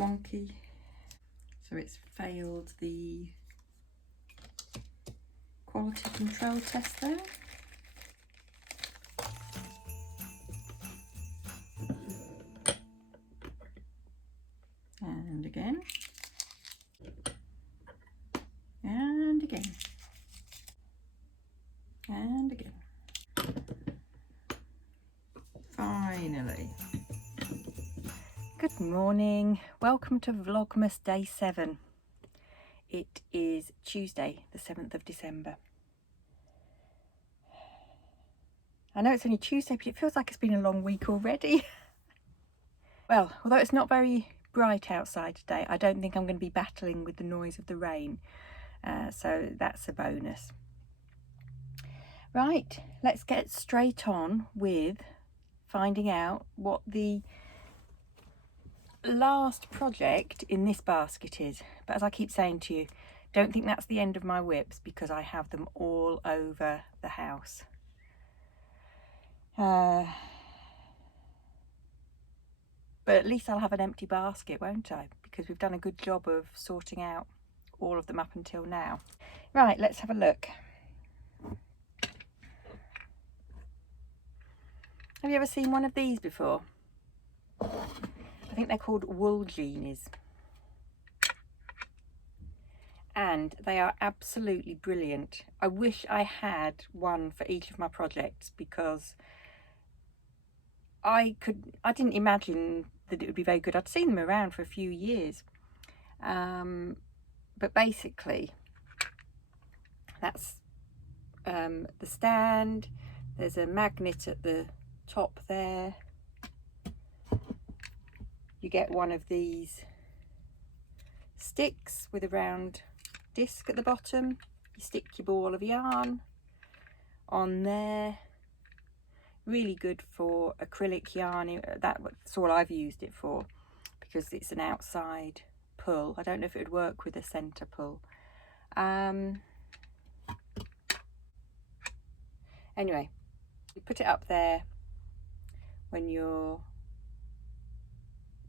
wonky, so it's failed the quality control test there. And again, and again, and again. Finally. Good morning, welcome to Vlogmas Day 7. It is Tuesday the 7th of December. I know it's only Tuesday, but it feels like it's been a long week already. Well, although it's not very bright outside today, I don't think I'm going to be battling with the noise of the rain, so that's a bonus. Right, let's get straight on with finding out what the last project in this basket is. But as I keep saying to you, don't think that's the end of my whips, because I have them all over the house. But at least I'll have an empty basket, won't I? Because we've done a good job of sorting out all of them up until now. Right, let's have a look. Have you ever seen one of these before? I think they're called wool genies. And they are absolutely brilliant. I wish I had one for each of my projects, because I didn't imagine that it would be very good. I'd seen them around for a few years. But basically, that's the stand. There's a magnet at the top there. You get one of these sticks with a round disc at the bottom. You stick your ball of yarn on there. Really good for acrylic yarn. That's all I've used it for, because it's an outside pull. I don't know if it would work with a centre pull. Anyway, you put it up there when you're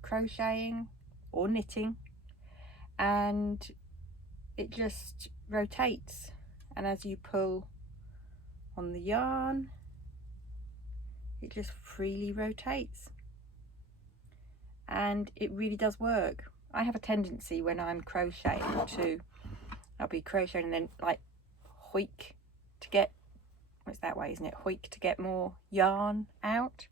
crocheting or knitting, and it just rotates, and as you pull on the yarn, it just freely rotates, and it really does work. I have a tendency when I'm crocheting I'll be crocheting and then like hoik to get, well, it's that way, isn't it? Hoik to get more yarn out,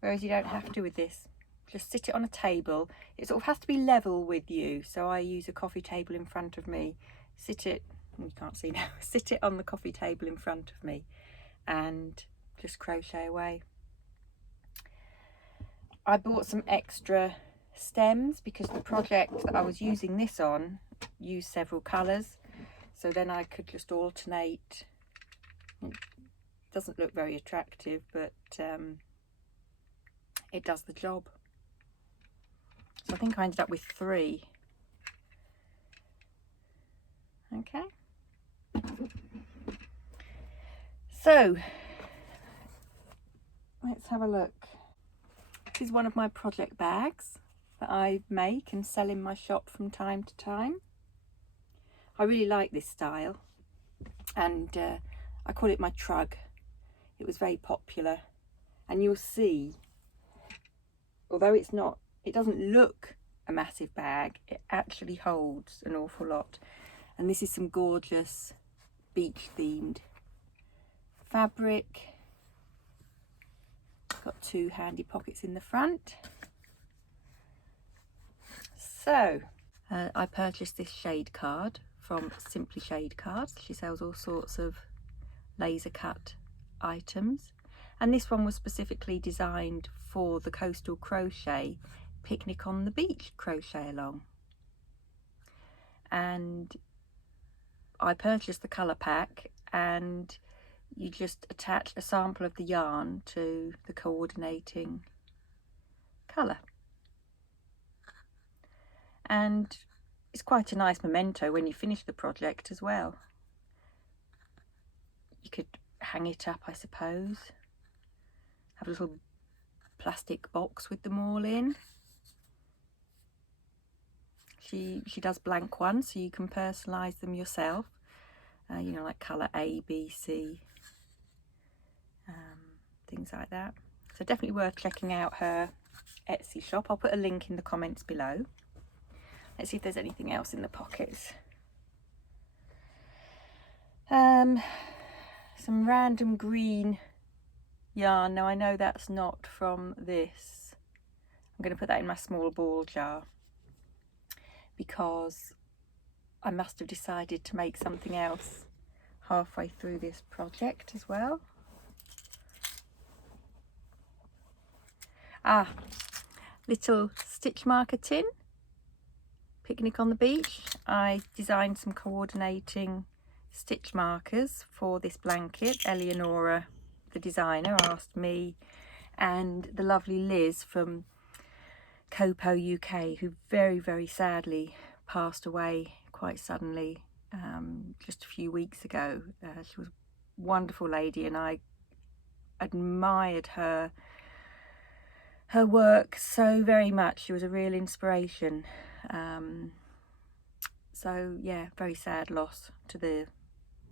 whereas you don't have to with this. Just sit it on a table. It sort of has to be level with you, so I use a coffee table in front of me. Sit it, you can't see now, sit it on the coffee table in front of me and just crochet away. I bought some extra stems because the project that I was using this on used several colours, so then I could just alternate. It doesn't look very attractive, but it does the job. So I think I ended up with 3. Okay. So let's have a look. This is one of my project bags that I make and sell in my shop from time to time. I really like this style, and I call it my trug. It was very popular, and you'll see, although it doesn't look a massive bag, it actually holds an awful lot. And this is some gorgeous beach themed fabric. Got 2 handy pockets in the front. So I purchased this shade card from Simply Shade Cards. She sells all sorts of laser cut items, and this one was specifically designed for the Coastal Crochet Picnic on the Beach crochet along. And I purchased the colour pack, and you just attach a sample of the yarn to the coordinating colour. And it's quite a nice memento when you finish the project as well. You could hang it up, I suppose. Have a little plastic box with them all in. She does blank ones, so you can personalise them yourself. You know, like colour A, B, C, things like that. So definitely worth checking out her Etsy shop. I'll put a link in the comments below. Let's see if there's anything else in the pockets. Some random green yarn. Now I know that's not from this. I'm going to put that in my small ball jar because I must have decided to make something else halfway through this project as well. Little stitch marker tin, picnic on the beach. I designed some coordinating stitch markers for this blanket. Eleonora, the designer, asked me and the lovely Liz from Copo UK, who very, very sadly passed away quite suddenly just a few weeks ago. She was a wonderful lady and I admired her work so very much. She was a real inspiration. So yeah, very sad loss to the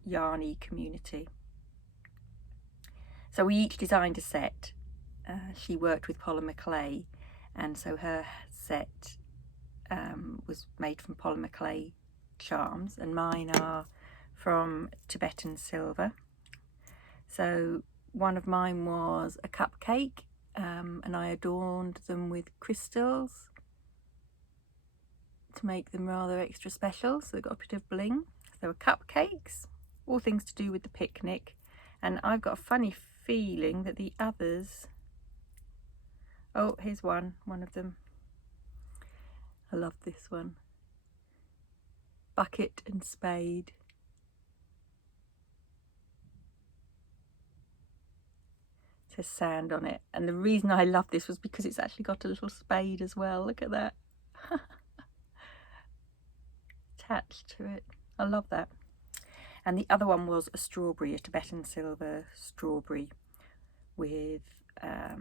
yarny community. So we each designed a set. She worked with polymer clay, and so her set was made from polymer clay charms, and mine are from Tibetan silver. So one of mine was a cupcake, and I adorned them with crystals to make them rather extra special, so they got a bit of bling. So they were cupcakes, all things to do with the picnic, and I've got a funny feeling that the others... Oh, here's one of them. I love this one. Bucket and spade. It says sand on it, and the reason I love this was because it's actually got a little spade as well. Look at that. Attached to it. I love that. And the other one was a strawberry, a Tibetan silver strawberry with a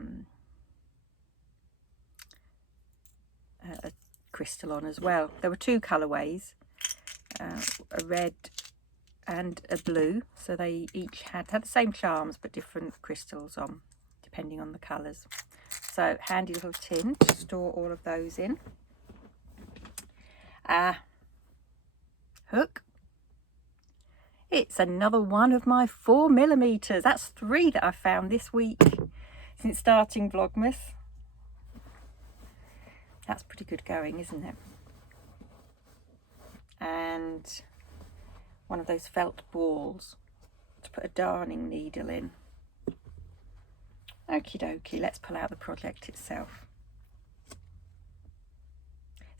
crystal on as well. There were two colourways, a red and a blue, so they each had the same charms but different crystals on depending on the colours. So handy little tin to store all of those in. Hook. It's another one of my 4mm. That's 3 that I found this week since starting Vlogmas. That's pretty good going, isn't it? And one of those felt balls to put a darning needle in. Okie dokie, let's pull out the project itself.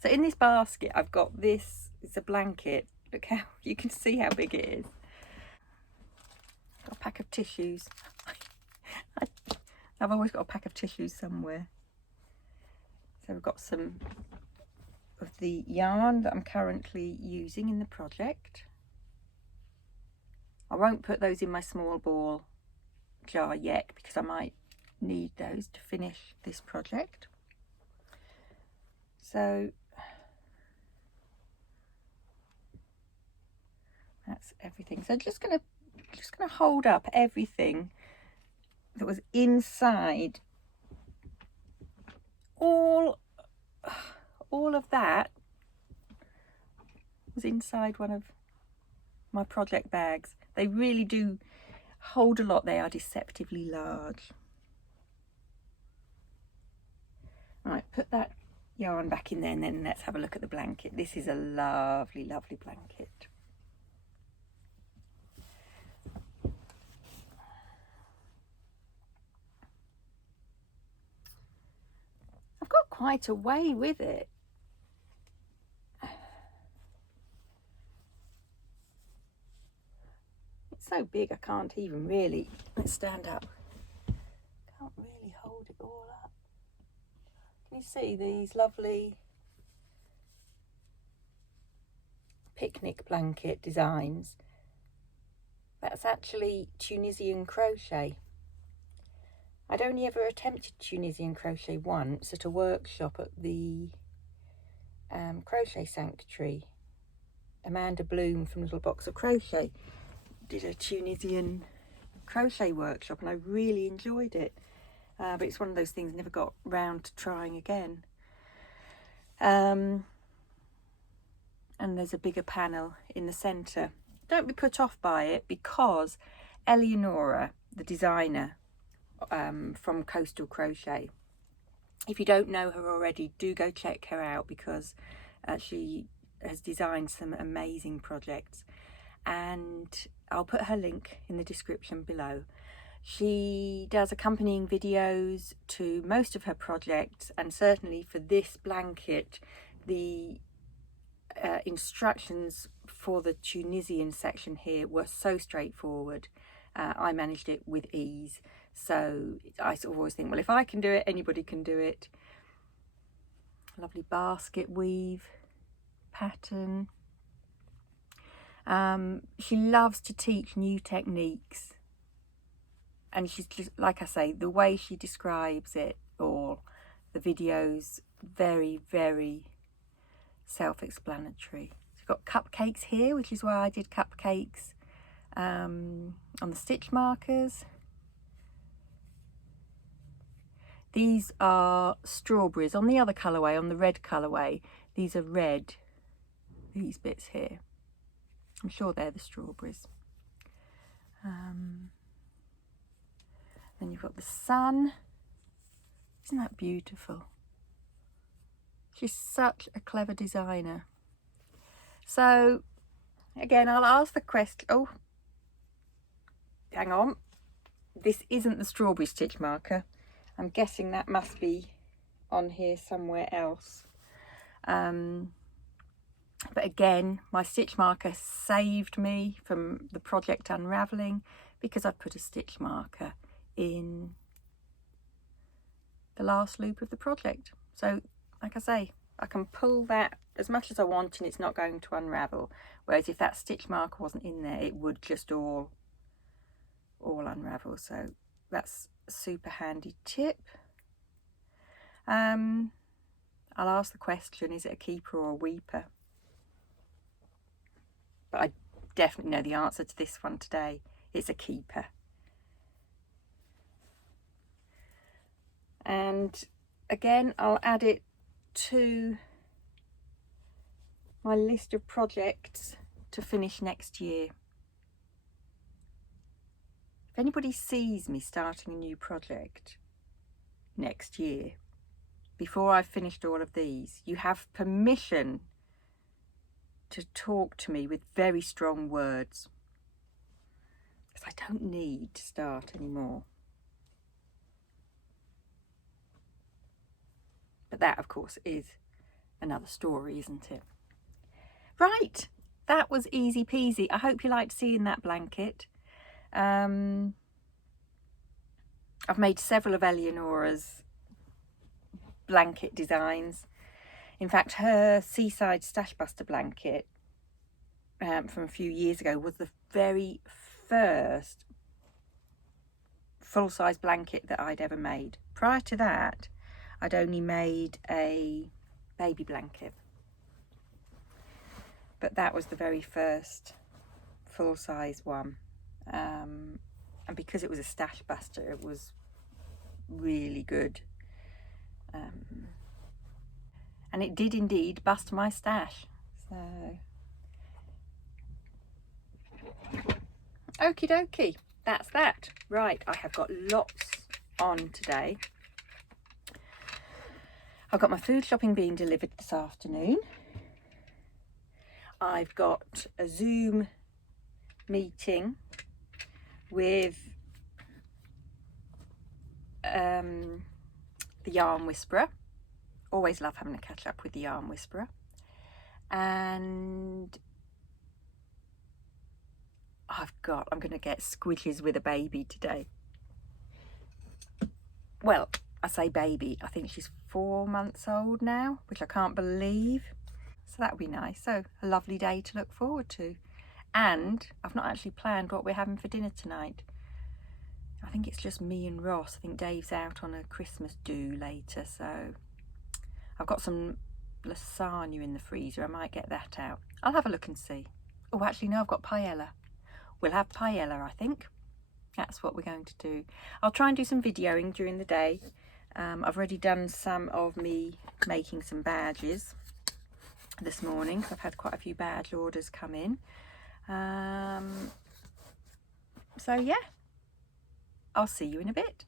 So in this basket I've got this, it's a blanket. Look how, you can see how big it is. Got a pack of tissues. I've always got a pack of tissues somewhere. So we've got some of the yarn that I'm currently using in the project. I won't put those in my small ball jar yet because I might need those to finish this project. So that's everything. So just gonna hold up everything that was inside. All of that was inside one of my project bags. They really do hold a lot. They are deceptively large. Right, put that yarn back in there and then let's have a look at the blanket. This is a lovely, lovely blanket. I've got quite a way with it. It's so big I can't even really, let's stand up. Can't really hold it all up. Can you see these lovely picnic blanket designs? That's actually Tunisian crochet. I'd only ever attempted Tunisian crochet once at a workshop at the Crochet Sanctuary. Amanda Bloom from Little Box of Crochet did a Tunisian crochet workshop, and I really enjoyed it. But it's one of those things I never got round to trying again. And there's a bigger panel in the centre. Don't be put off by it, because Eleonora, the designer from Coastal Crochet, if you don't know her already, do go check her out, because she has designed some amazing projects, and I'll put her link in the description below. She does accompanying videos to most of her projects, and certainly for this blanket, the instructions for the Tunisian section here were so straightforward. I managed it with ease, so I sort of always think, well, if I can do it, anybody can do it. Lovely basket weave pattern. She loves to teach new techniques, and she's just, like I say, the way she describes it all, the videos, very, very self-explanatory. She's got cupcakes here, which is why I did cupcakes on the stitch markers. These are strawberries on the other colourway, on the red colourway. These are red, these bits here. I'm sure they're the strawberries. Then you've got the sun. Isn't that beautiful? She's such a clever designer. So, again, I'll ask the question. Oh, hang on. This isn't the strawberry stitch marker. I'm guessing that must be on here somewhere else. But again, my stitch marker saved me from the project unravelling, because I've put a stitch marker in the last loop of the project. So, like I say, I can pull that as much as I want and it's not going to unravel. Whereas if that stitch marker wasn't in there, it would just all unravel. So that's a super handy tip. I'll ask the question, is it a keeper or a weeper? But I definitely know the answer to this one today. It's a keeper. And again, I'll add it to my list of projects to finish next year. If anybody sees me starting a new project next year, before I've finished all of these, you have permission to talk to me with very strong words, because I don't need to start anymore. But that, of course, is another story, isn't it? Right, that was easy peasy. I hope you liked seeing that blanket. I've made several of Eleonora's blanket designs. In fact, her Seaside Stash Buster blanket from a few years ago was the very first full-size blanket that I'd ever made. Prior to that, I'd only made a baby blanket. But that was the very first full-size one. And because it was a stash buster, it was really good. And it did indeed bust my stash. So, okie dokie, that's that. Right, I have got lots on today. I've got my food shopping being delivered this afternoon. I've got a Zoom meeting with the Yarn Whisperer. Always love having a catch up with the Yarn Whisperer. And I'm going to get squidges with a baby today. Well, I say baby, I think she's 4 months old now, which I can't believe. So that'll be nice. So a lovely day to look forward to. And I've not actually planned what we're having for dinner tonight. I think it's just me and Ross. I think Dave's out on a Christmas do later, so I've got some lasagna in the freezer. I might get that out. I'll have a look and see. Oh, actually, no, I've got paella. We'll have paella, I think. That's what we're going to do. I'll try and do some videoing during the day. I've already done some of me making some badges this morning. I've had quite a few badge orders come in. So yeah, I'll see you in a bit.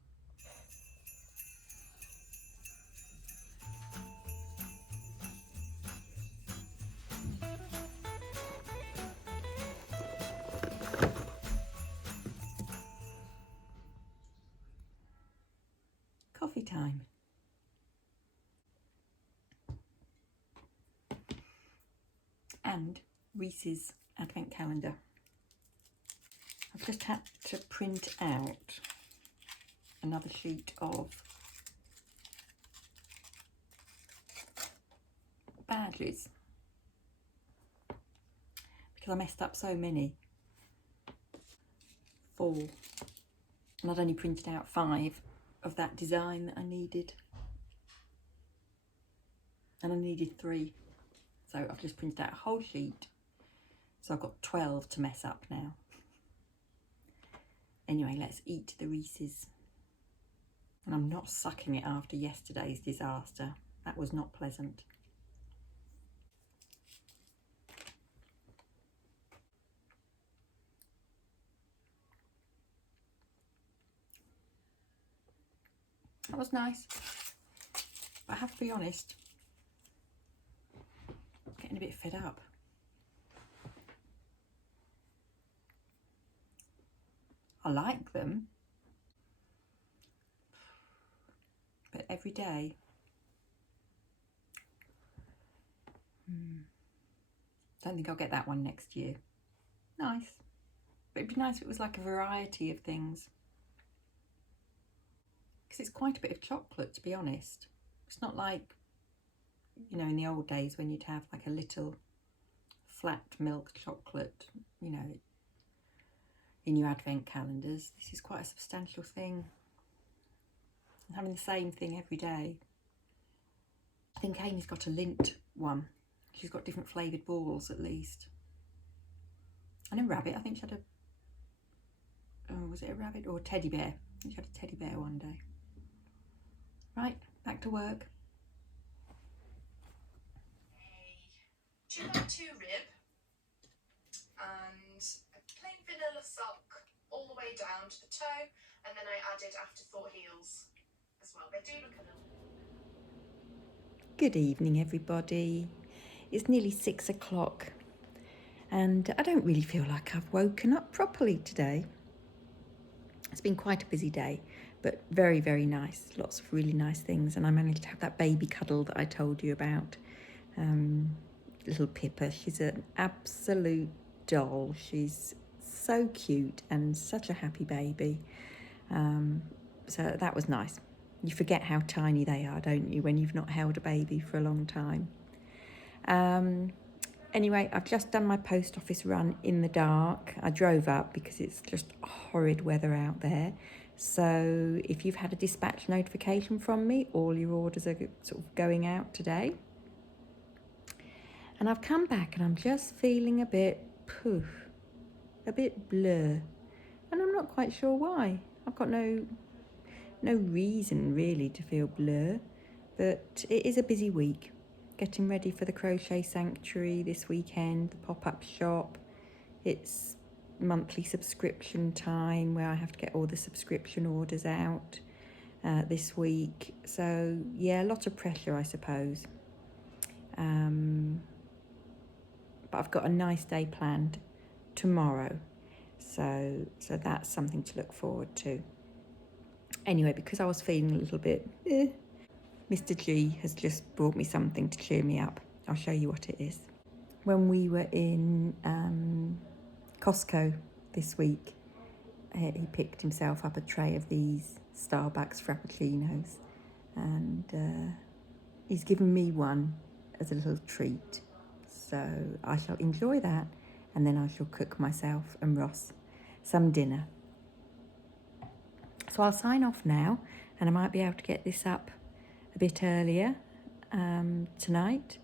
Coffee time. And Reese's advent calendar. I've just had to print out another sheet of badges because I messed up so many. 4, and I'd only printed out 5 of that design that I needed, and I needed 3, so I've just printed out a whole sheet, so I've got 12 to mess up now. Anyway, let's eat the Reese's. And I'm not sucking it after yesterday's disaster. That was not pleasant. That was nice. But I have to be honest, I'm getting a bit fed up. I like them, but every day, don't think I'll get that one next year. Nice, but it'd be nice if it was like a variety of things, because it's quite a bit of chocolate, to be honest. It's not like, you know, in the old days when you'd have like a little flat milk chocolate, you know, in your advent calendars. This is quite a substantial thing. I'm having the same thing every day. I think Amy's got a Lindt one. She's got different flavoured balls at least. And a rabbit. I think she had a, oh, was it a rabbit or a teddy bear? I think she had a teddy bear one day. Right, back to work. A 2x2 rib and a plain vanilla sock all the way down to the toe, and then I added afterthought heels as well. They do look a little... Good evening, everybody. It's nearly 6 o'clock and I don't really feel like I've woken up properly today. It's been quite a busy day, but very, very nice. Lots of really nice things, and I managed to have that baby cuddle that I told you about. Little Pippa, she's an absolute doll. She's so cute and such a happy baby. So that was nice. You forget how tiny they are, don't you, when you've not held a baby for a long time. Anyway, I've just done my post office run in the dark. I drove up because it's just horrid weather out there. So if you've had a dispatch notification from me, all your orders are sort of going out today. And I've come back and I'm just feeling a bit poof, a bit blur. And I'm not quite sure why. I've got no reason really to feel blur, but it is a busy week. Getting ready for the Crochet Sanctuary this weekend, the pop-up shop. It's monthly subscription time where I have to get all the subscription orders out this week. So yeah, a lot of pressure, I suppose. But I've got a nice day planned tomorrow. So that's something to look forward to. Anyway, because I was feeling a little bit Mr. G has just brought me something to cheer me up. I'll show you what it is. When we were in Costco this week, he picked himself up a tray of these Starbucks Frappuccinos, and he's given me one as a little treat. So I shall enjoy that, and then I shall cook myself and Ross some dinner. So I'll sign off now, and I might be able to get this up a bit earlier tonight.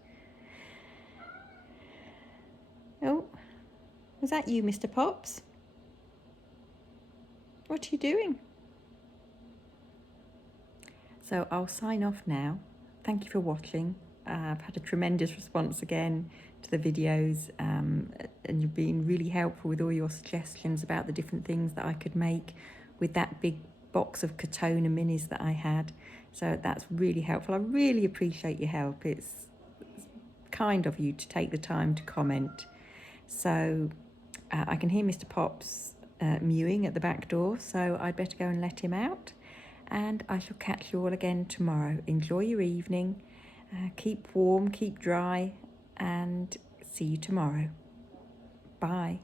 Was that you, Mr. Pops? What are you doing? So I'll sign off now. Thank you for watching. I've had a tremendous response again to the videos, and you've been really helpful with all your suggestions about the different things that I could make with that big box of Katona minis that I had. So that's really helpful. I really appreciate your help. It's kind of you to take the time to comment. So I can hear Mr. Pops mewing at the back door, so I'd better go and let him out. And I shall catch you all again tomorrow. Enjoy your evening. Keep warm, keep dry, and see you tomorrow. Bye.